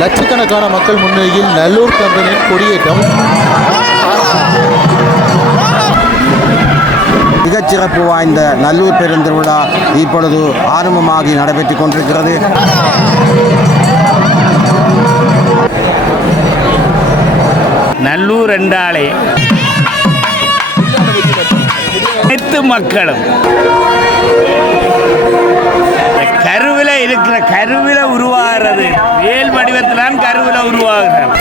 லட்சக்கணக்கான மக்கள் முன்னிலையில் நல்லூர் கந்தனின் கொடியேற்றம். மிகச்சிறப்பு வாய்ந்த நல்லூர் பெருந்திருவிழா இப்பொழுது ஆரம்பமாகி நடைபெற்றுக் கொண்டிருக்கிறது. நல்லூர் என்றாலே அனைத்து மக்களும் கருவில இருக்கிற கருவில உருவாகிறது, வேல் வடிவத்தில்தான் கருவில உருவாகிறது.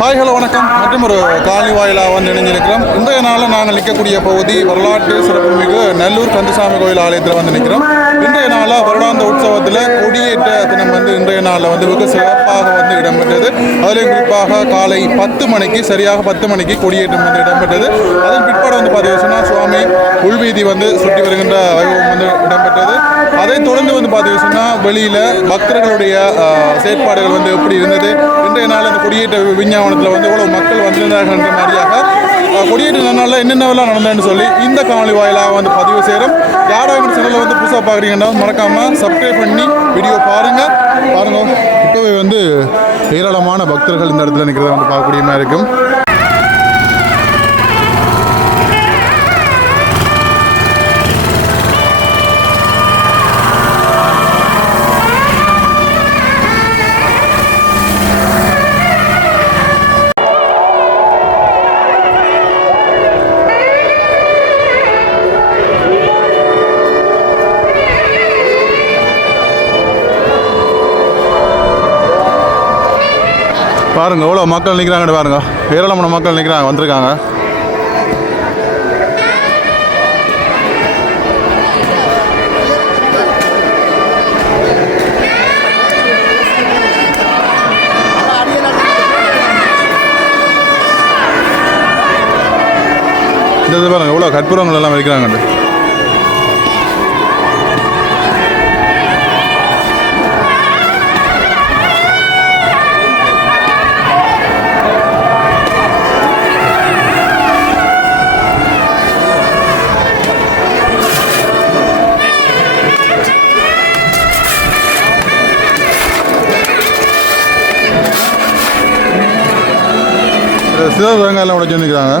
ஹாய், ஹலோ, வணக்கம். மற்றும் ஒரு காலனி வாயிலாக வந்து இணைஞ்சிருக்கிறோம். இன்றைய நாளில் நாங்கள் நிற்கக்கூடிய பகுதி வரலாற்று சிறப்புமிகு நல்லூர் கந்தசாமி கோயில் ஆலயத்தில் வந்து நிற்கிறோம். இன்றைய நாளில் வருடாந்த உற்சவத்தில் கொடியேற்ற தினம் வந்து இன்றைய நாளில் வந்து வெகு சிறப்பாக வந்து இடம்பெற்றது. அதிலும் குறிப்பாக காலை 10 மணிக்கு சரியாக 10 மணிக்கு கொடியேற்றம் வந்து இடம்பெற்றது. அதன் பிற்பாடு வந்து பார்த்தீங்கன்னா சுவாமி உள்வீதி வந்து சுற்றி வருகின்ற வைபவம் வந்து இடம்பெற்றது. அதைத் தொடர்ந்து வந்து பார்த்தீங்கன்னா வெளியில் பக்தர்களுடைய செயற்பாடுகள் வந்து எப்படி இருந்தது, இன்றைய நாள் அந்த கொடியேற்ற விஞ்ஞாபனத்தில் வந்து எவ்வளோ மக்கள் வந்திருந்தார்கள் என்ற மாதிரியாக கொடியேற்ற நாளில் என்னென்னவெல்லாம் நடந்ததுன்னு சொல்லி இந்த காணொலி வாயிலாக வந்து பதிவு செய்கிறோம். யாராவது சேனலில் வந்து புதுசாக பார்க்குறீங்கன்னா மறக்காமல் சப்ஸ்கிரைப் பண்ணி வீடியோ பாருங்கள். இப்போவே வந்து ஏராளமான பக்தர்கள் இந்த இடத்துல நிற்கிறத வந்து பார்க்கக்கூடிய மாதிரி இருக்கும். பாருங்க எவ்வளோ மக்கள் நிற்கிறாங்க பாருங்க, ஏராளமான மக்கள் நிற்கிறாங்க, வந்திருக்காங்க. இந்த பாருங்க எவ்வளோ கற்பூரங்கள் எல்லாம் வைக்கிறாங்க. சிவகங்கையில் உடைச்சு நிற்கிறாங்க.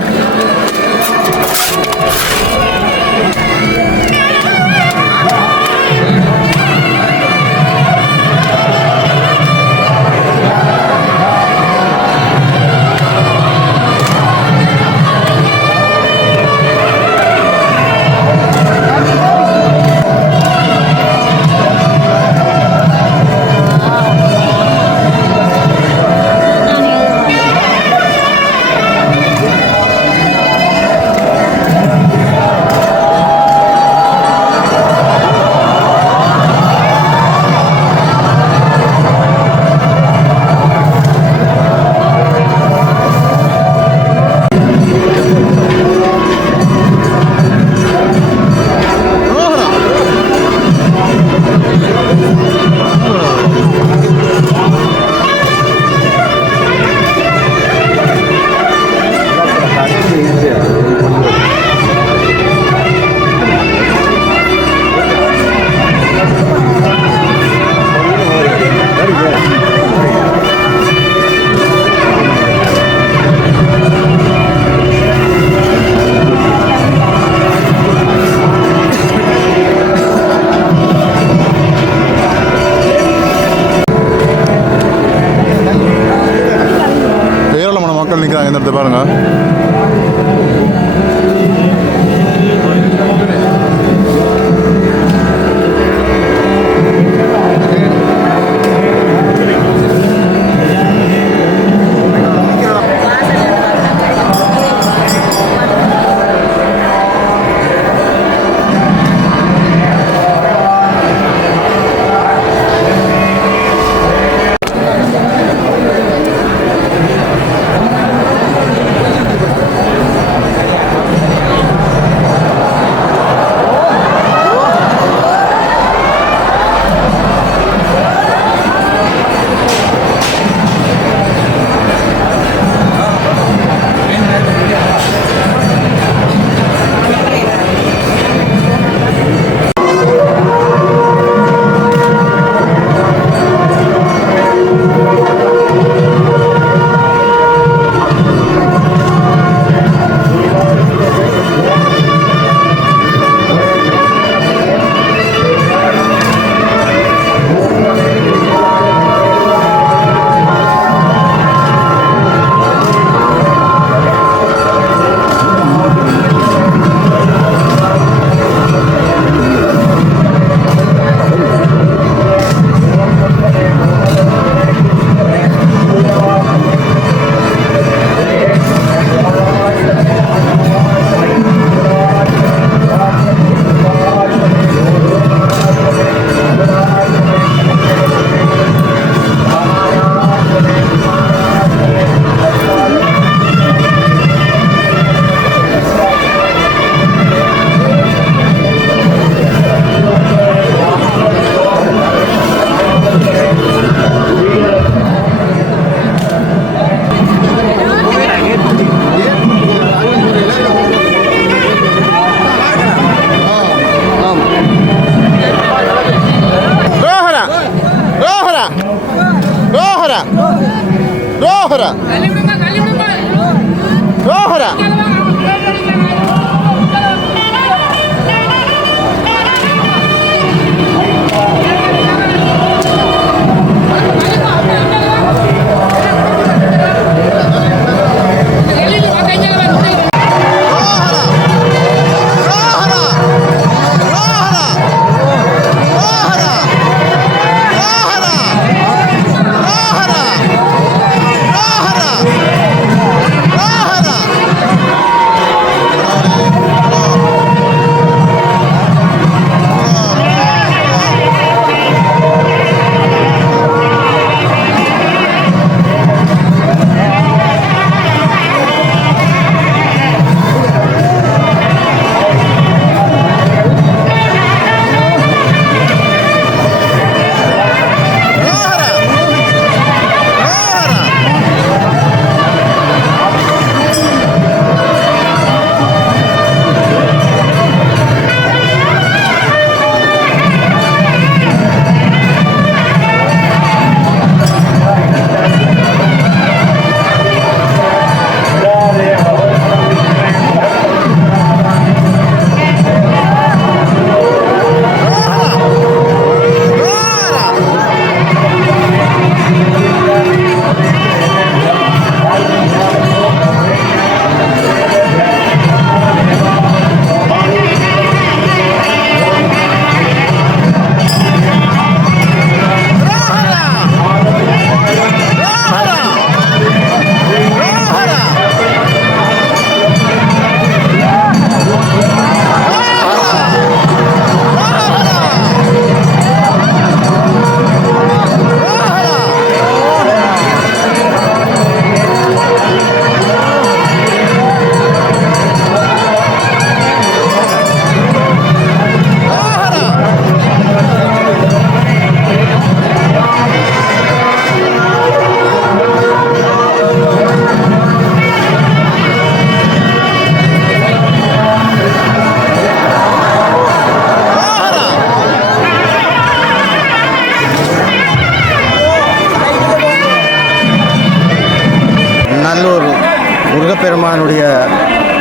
நிற்கிறாங்க இந்த இடத்துல பாருங்க.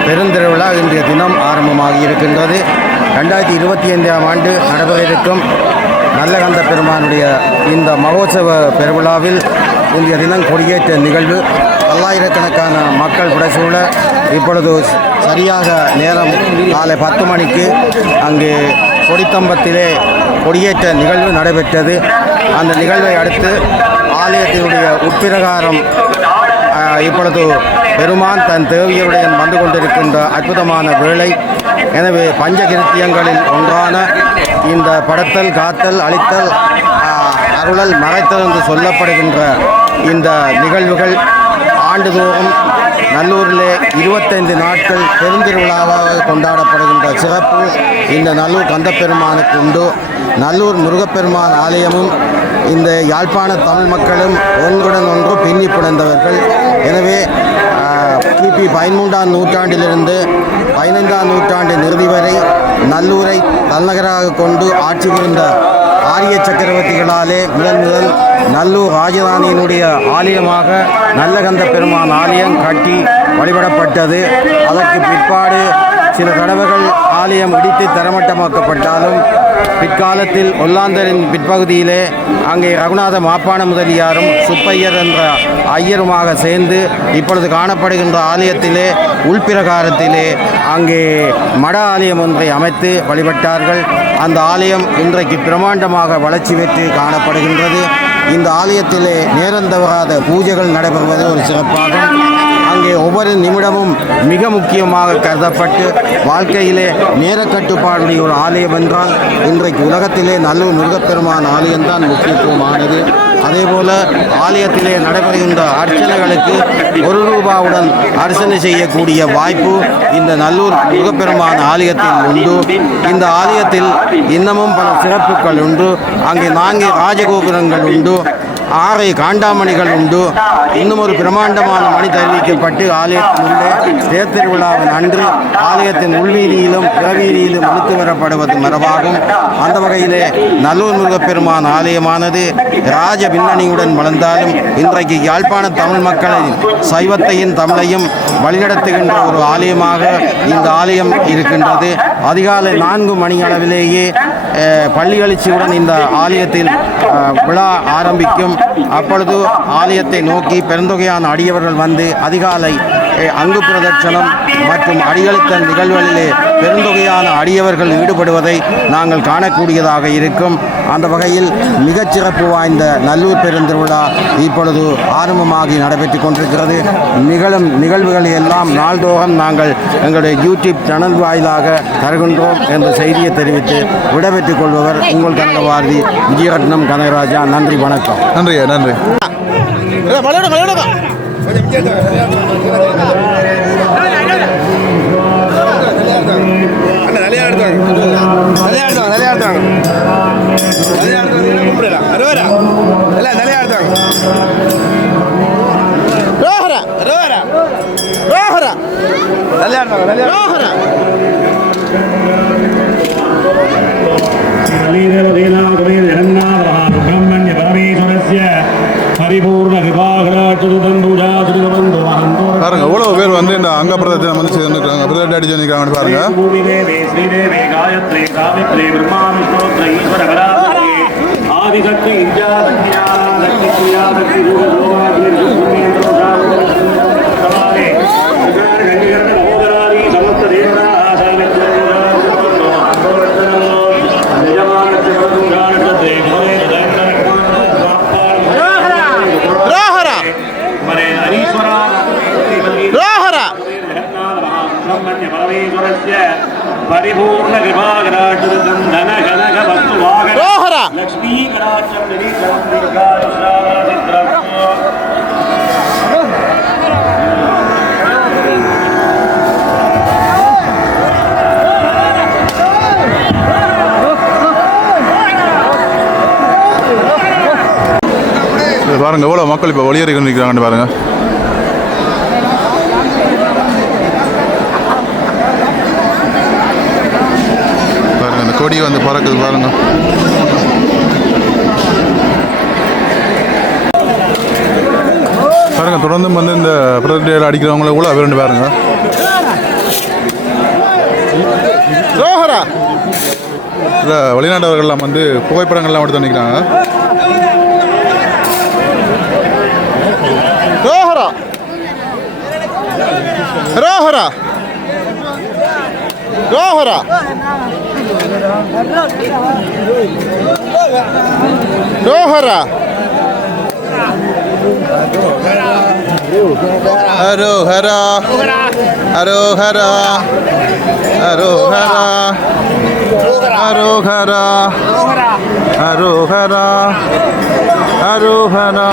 பெருந்திருவிழா இன்றைய தினம் ஆரம்பமாகி இருக்கின்றது. 2025ஆம் ஆண்டு நடைபெற இருக்கும் நல்லகந்த பெருமானுடைய இந்த மகோத்சவ பெருவிழாவில் இன்றைய தினம் கொடியேற்ற நிகழ்வு பல்லாயிரக்கணக்கான மக்கள் புடைசூழ இப்பொழுது சரியாக நேரம் காலை 10 மணிக்கு அங்கே கொடித்தம்பத்திலே கொடியேற்ற நிகழ்வு நடைபெற்றது. அந்த நிகழ்வை அடுத்து ஆலயத்தினுடைய உட்பிரகாரம் இப்பொழுது பெருமான் தன் தேவியருடன் வந்து கொண்டிருக்கின்ற அற்புதமான வேளை. எனவே பஞ்சகிருத்தியங்களில் ஒன்றான இந்த படத்தல், காத்தல், அழித்தல், அருளல், மறைத்தல் என்று சொல்லப்படுகின்ற இந்த நிகழ்வுகள் ஆண்டுதோறும் நல்லூரிலே 25 நாட்கள் பெருந்திருவிழாவாக கொண்டாடப்படுகின்ற சிறப்பு இந்த நல்லூர் கந்தப்பெருமானுக்கு உண்டு. நல்லூர் முருகப்பெருமான் ஆலயமும் இந்த யாழ்ப்பாண தமிழ் மக்களும் ஒன்றுடன் ஒன்று பின்னி பிணைந்தவர்கள். எனவே கிபி 13ஆம் நூற்றாண்டிலிருந்து 15ஆம் நூற்றாண்டின் இறுதி வரை நல்லூரை தலைநகராக கொண்டு ஆட்சி புரிந்த ஆரிய சக்கரவர்த்திகளாலே முதல் நல்லூர் ராஜதானியினுடைய ஆலயமாக நல்லகந்த பெருமான் ஆலயம் கட்டி வழிபடப்பட்டது. அதற்கு பிற்பாடு சில தடவைகள் ஆலயம் இடித்து தரமட்டமாக்கப்பட்டாலும் பிற்காலத்தில் ஒல்லாந்தரின் பிற்பகுதியிலே அங்கே ரகுநாத மாப்பான முதலியாரும் சுப்பையர் என்ற ஐயருமாக சேர்ந்து இப்பொழுது காணப்படுகின்ற ஆலயத்திலே உள்பிரகாரத்திலே அங்கே மட ஆலயம் ஒன்றை அமைத்து வழிபட்டார்கள். அந்த ஆலயம் இன்றைக்கு பிரமாண்டமாக வளர்ச்சி பெற்று காணப்படுகின்றது. இந்த ஆலயத்திலே நேரந்தவராத பூஜைகள் நடைபெறுவது ஒரு சிறப்பாகும். அங்கே ஒவ்வொரு நிமிடமும் மிக முக்கியமாக கருதப்பட்டு வாழ்க்கையிலே நேர கட்டுப்பாடுடைய ஒரு ஆலயம் என்றால் இன்றைக்கு உலகத்திலே நல்லூர் முருகப்பெருமான் ஆலயம்தான் முக்கியத்துவமானது. அதேபோல ஆலயத்திலே நடைபெறுகின்ற அர்ச்சனைகளுக்கு ₹1 அர்ச்சனை செய்யக்கூடிய வாய்ப்பு இந்த நல்லூர் முருகப்பெருமான் ஆலயத்தில் உண்டு. இந்த ஆலயத்தில் இன்னமும் பல சிறப்புகள் உண்டு. அங்கே 4 ராஜகோபுரங்கள் உண்டு, 6 காண்டாமணிகள் உண்டு. இன்னும் ஒரு பிரமாண்டமான மணி தெரிவிக்கப்பட்டு ஆலயத்தினுள்ளே தேர் திருவிழாவின் அன்று ஆலயத்தின் உள்வீதியிலும் பிறவீதியிலும் இழுத்து வரப்படுவது மரபாகும். அந்த வகையிலே நல்லூர் முருகப்பெருமான் ஆலயமானது ராஜ பின்னணியுடன் வளர்ந்தாலும் இன்றைக்கு யாழ்ப்பாண தமிழ் மக்களின் சைவத்தையும் தமிழையும் வழிநடத்துகின்ற ஒரு ஆலயமாக இந்த ஆலயம் இருக்கின்றது. அதிகாலை 4 மணி அளவிலேயே பள்ளி எழுச்சியுடன் இந்த ஆலயத்தில் விழா ஆரம்பிக்கும். அப்பொழுது ஆலயத்தை நோக்கி பெருந்தொகையான அடியவர்கள் வந்து அதிகாலை அங்கு பிரதட்சணம் மற்றும் அடியளித்தல் நிகழ்வுகளிலே பெருந்தொகையான அடியவர்கள் ஈடுபடுவதை நாங்கள் காணக்கூடியதாக இருக்கும். அந்த வகையில் மிகச்சிறப்பு வாய்ந்த நல்லூர் பெருந்திருவிழா இப்பொழுது ஆரம்பமாகி நடைபெற்று கொண்டிருக்கிறது. நிகழும் நிகழ்வுகளை எல்லாம் நாள்தோறும் நாங்கள் எங்களுடைய யூடியூப் சேனல் வாயிலாக தருகின்றோம் என்ற செய்தியை தெரிவித்து விடைபெற்றுக் கொள்பவர் உங்கள் கனகபாரதி விஜயரத்னம் கனகராஜா. நன்றி, வணக்கம். நன்றி நன்றி. பாருங்க எவ்வளவு பேர் வந்து இந்த அங்க பிரதட்சணம் வந்து செய்திருக்காங்க, பிரதட்சணம் அடிச்சு நிற்கிறாங்க பாருங்க. परिपूर्ण कृपाकराट धन कनक वस्तुवाहन लक्ष्मी कटाक्षं निरीक्षणं दीर्घायुष्यावरसिद्धं பாருங்க எவ்வளோ மக்கள் இப்போ வெளியேறி நிற்கிறாங்கன்னு பாருங்க. பாருங்க இந்த கொடி வந்து பறக்குது பாருங்க. பாருங்க தொடர்ந்து வந்து இந்த பிரதிநிதிகள் அடிக்கிறவங்கள கூட வேறு பாருங்க. சில வெளிநாட்டவர்கள்லாம் வந்து புகைப்படங்கள்லாம் எடுத்து நிற்கிறாங்க. ரோஹரா ரோஹரா ரோஹரா ரோஹரா அரோஹரா அரோஹரா அரோஹரா அரோஹரா அரோஹரா அரோஹரா.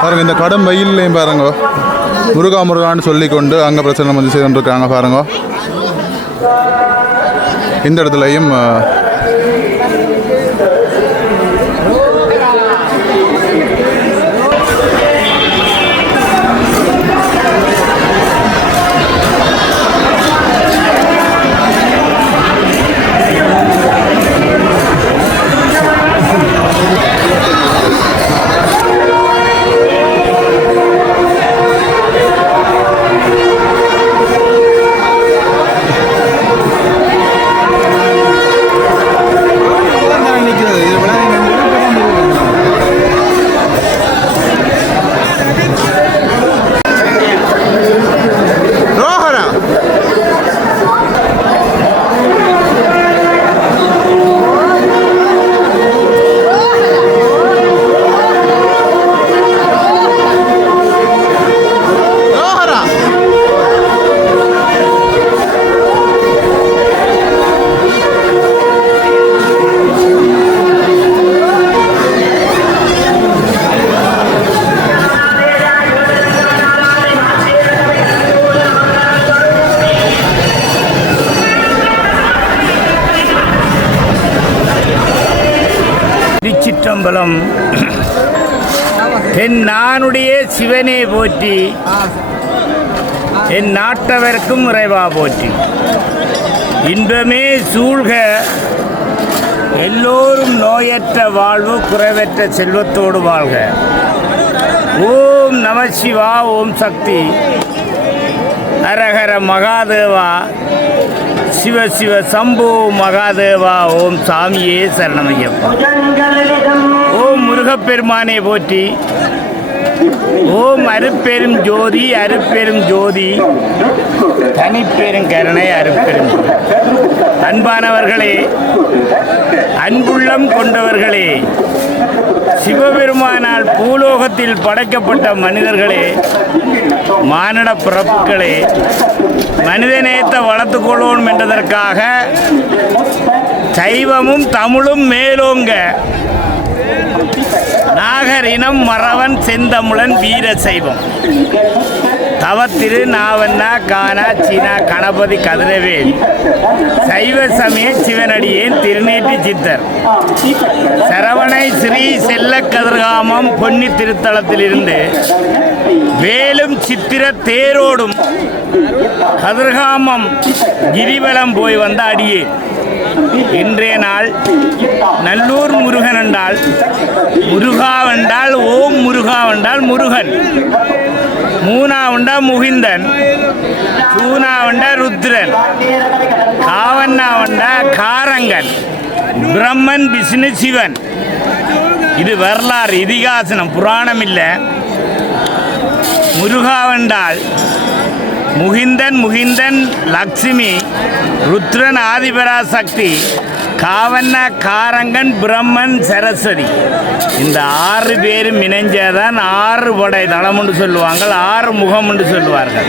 பாருங்க, இந்த கடும் வெயில்லையும் பாருங்க முருகா முருகான்னு சொல்லிக்கொண்டு அங்கே பிரச்சனை வந்து செய்துருக்காங்க பாருங்க. இந்த இடத்துலையும் திருச்சிற்றம்பலம். என் நானுடைய சிவனே போற்றி, என் நாட்டவர்க்கும் இறைவா போற்றி. இன்பமே சூழ்க, எல்லோரும் நோயற்ற வாழ்வு, குறைவற்ற செல்வத்தோடு வாழ்க. ஓம் நம சிவா, ஓம் சக்தி, ஹரஹர மகாதேவா, சிவ சிவ சம்போ மகாதேவா, ஓம் சாமியே சரணமையப்பா. ஓம் முருகப்பெருமானே போற்றி. ஓம் அருப்பெரும் ஜோதி, அருப்பெரும் ஜோதி, தனிப்பெரும் கருணை, அருப்பெரும் ஜோதி. அன்பானவர்களே, அன்புள்ளம் கொண்டவர்களே, சிவபெருமானால் பூலோகத்தில் படைக்கப்பட்ட மனிதர்களே, மானிட பிறப்புகளே, மனிதநேயத்தை வளர்த்துக் கொள்ளணும் என்றதற்காக சைவமும் தமிழும் மேலோங்க நாகர் இனம் மறவன் செந்தமிழன் வீர சைவம் தவத்திரு நாவண்ணா கானா சீனா கணபதி கதிரவேல் சைவ சமய சிவனடியேன் திருநீட்டி சித்தர் சரவணை ஸ்ரீ செல்ல கதிர்காமம் பொன்னி திருத்தலத்திலிருந்து வேலும் சித்திர தேரோடும் கதிர்காமம் கிரிவலம் போய் வந்த அடியே. இன்றைய நாள் நல்லூர் முருகன் என்றால் முருகாவென்றால் ஓம் முருகாவென்றால் முருகன், மூணாவண்டா முகிந்தன், சூனாவண்டா ருத்ரன், காவண்ணாவண்டா காரங்கன், பிரம்மன் விஷ்ணு சிவன். இது வரலாறு, இதிகாசனம், புராணம் இல்லை. முருகாவென்றால் முகிந்தன், முகிந்தன் லக்ஷ்மி, ருத்ரன் ஆதிபராசக்தி, காவண்ணா காரங்கன், பிரம்மன் சரஸ்வதி. இந்த 6 பேரும் இணைஞ்சதான் 6 படை தளம் என்று சொல்லுவாங்க, 6 முகம் என்று சொல்லுவார்கள்.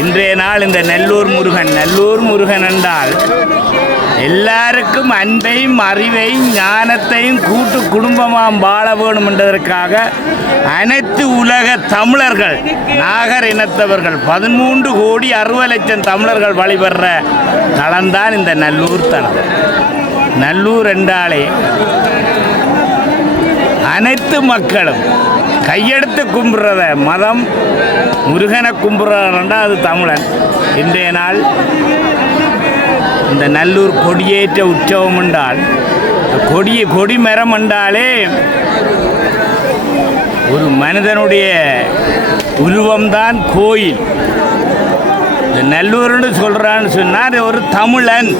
இன்றைய நாள் இந்த நல்லூர் முருகன், நல்லூர் முருகன் என்றால் எல்லாருக்கும் அன்பையும் அறிவையும் ஞானத்தையும் கூட்டு குடும்பமாக வாழ வேணும் என்பதற்காக அனைத்து உலக தமிழர்கள், நாகர் இனத்தவர்கள் 13,60,00,000 தமிழர்கள் வழிபடுற தளம்தான் இந்த நல்லூர் தலம். நல்லூர் என்றாலே அனைத்து மக்களும் கையெடுத்து கும்பிட்றத மதம் முருகனை கும்பிட்றாருண்டா அது தமிழன். இன்றைய நாள் இந்த நல்லூர் கொடியேற்ற உற்சவம் என்றால் கொடிமரம் என்றாலே ஒரு மனிதனுடைய உருவம்தான் கோயில். இந்த நல்லூர்னு சொல்கிறான்னு சொன்னால் ஒரு தமிழன்,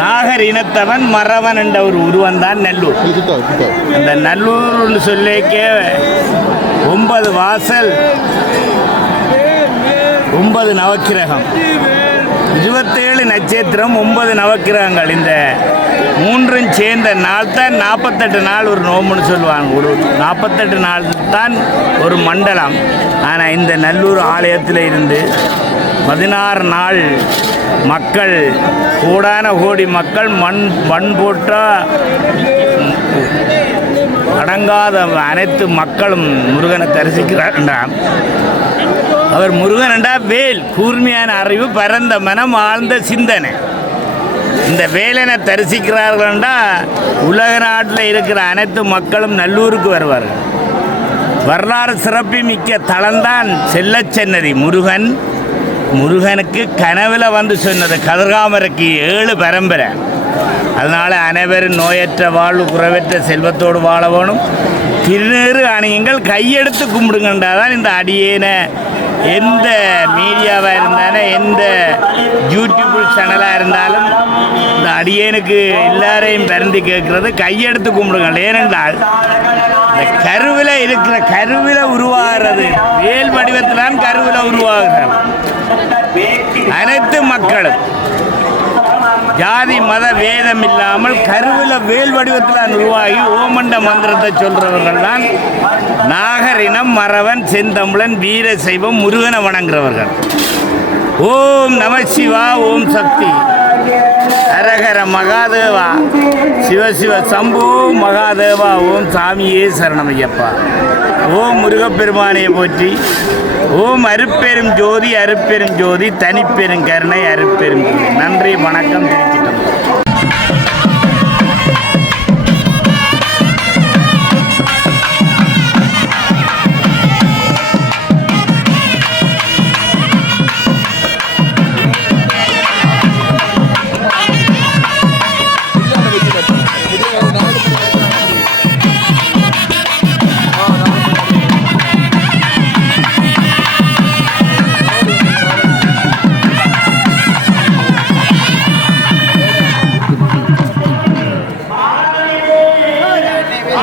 நாகர் இனத்தவன், மறவன் என்ற ஒரு உருவம்தான் நல்லூர். அந்த நல்லூர்னு சொல்லிக்க 9 வாசல், 9 நவக்கிரகம், 27 நட்சத்திரம், 9 நவக்கிரகங்கள். இந்த 3ம் சேர்ந்த நாள் தான் 48 நாள் ஒரு நோம்புன்னு சொல்லுவாங்க. ஒரு 48 நாள் தான் ஒரு மண்டலம். ஆனால் இந்த நல்லூர் ஆலயத்தில் இருந்து 16 நாள் மக்கள், கோடான கோடி மக்கள் மண் போட்ட அடங்காத அனைத்து மக்களும் முருகனை தரிசிக்கிறார். அவர் முருகன் என்றா வேல், கூர்மையான அறிவு, பரந்த மனம், ஆழ்ந்த சிந்தனை. இந்த வேலனை தரிசிக்கிறார்கள்டா உலக நாட்டில் இருக்கிற அனைத்து மக்களும் நல்லூருக்கு வருவார்கள். வரலாறு சிறப்பு மிக்க தளம்தான் செல்லச்சன்னதி முருகன். முருகனுக்கு கனவுல வந்து சொன்னது கதிர்காமருக்கு 7 பரம்பரை. அதனால் அனைவரும் நோயற்ற வாழ்வு, குறைவற்ற செல்வத்தோடு வாழ வேணும். திருநீறு அணியுங்கள், கையெடுத்து கும்பிடுங்கன்றாதான் இந்த அடியேனை எந்த மீடியாவாக இருந்தாலும், எந்த யூடியூப் சேனலாக இருந்தாலும் இந்த அடியேனுக்கு எல்லாரையும் பிறந்து கேட்குறது கையெடுத்து கும்பிடுங்கள். ஏனென்றால் இந்த கருவில் உருவாகிறது, வேல் வடிவத்தில்தான் கருவில் உருவாகிறது. அனைத்து மக்களும் ஜாதி மத வேதம் இல்லாமல் கருவில் வேல் வடிவத்தில் உருவாகி ஓமண்ட மந்திரத்தை சொல்கிறவர்கள் தான் நாகர் இனம், மறவன், செந்தமிழன், வீர சைவம், முருகனை வணங்குறவர்கள். ஓம் நம சிவா, ஓம் சக்தி, ஹரஹர மகாதேவா, சிவ சிவ சம்போ மகாதேவா, ஓம் சாமியே சரணமையப்பா. ஓம் முருகப்பெருமானை போற்றி. ஓம் அருப்பெரும் ஜோதி, அருப்பெரும் ஜோதி, தனிப்பெரும் கருணை, அருப்பெரும் ஜோதி. நன்றி, வணக்கம், திருச்சிட்டம்பலம்.